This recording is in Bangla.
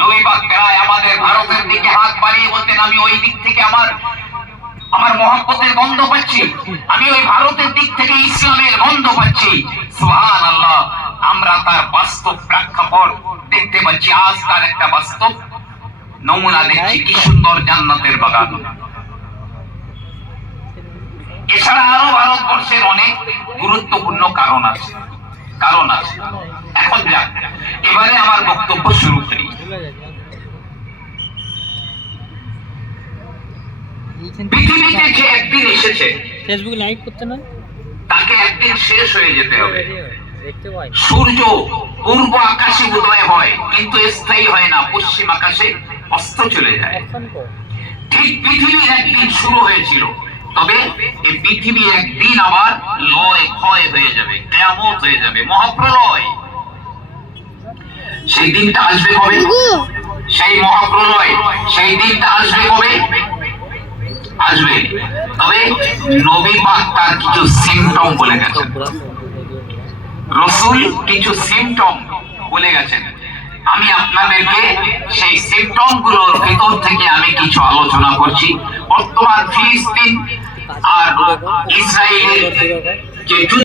নবী পাক প্রায় আমাদের ভারতের দিকে হাত বাড়িয়ে বলতেন, আমি ওই দিক থেকে আমার মহব্বতের গন্ধ পাচ্ছি, আমি ওই ভারতের দিক থেকে ইসলামের গন্ধ পাচ্ছি। সুবহানাল্লাহ, আমরা তার বাস্তব প্রেক্ষাপট দেখতে পাচ্ছি। আজ তার একটা বাস্তব নমুনা দেখছি, কি সুন্দর জান্নাতের বাগান। এছাড়া আরো ভারতবর্ষের অনেক গুরুত্বপূর্ণ কারণ আছে। এখন যাক, এবারে আমার বক্তব্য শুরু করি। পৃথিবীতে যে একদিন এসেছে, ফেসবুক লাইভ করতে না, তাকে একদিন শেষ হয়ে যেতে হবে। সূর্য পূর্ব আকাশে উদয় হয়, কিন্তু স্থায়ী হয় না, পশ্চিম আকাশে অস্ত চলে যায়। ঠিক পৃথিবী একদিন শুরু হয়েছিল, তবে এই পৃথিবী একদিন আবার লয় ক্ষয় হয়ে যাবে, কিয়ামত হয়ে যাবে, মহাপ্রলয়। সেই দিনটা আসবে কবে? সেই মহাপ্রলয়, সেই দিনটা আসবে কবে? আসবে। তবে নবী পাক তার কিছু সিম্পটম বলে গেছেন, রাসূল কিছু সিম্পটম বলে গেছেন। আমি আপনাদেরকে সেই সিম্পটম গুলোর ভিতর থেকে আমি কিছু আলোচনা করছি। বর্তমান ফিলিস্তিন আর ইসরায়েলের যে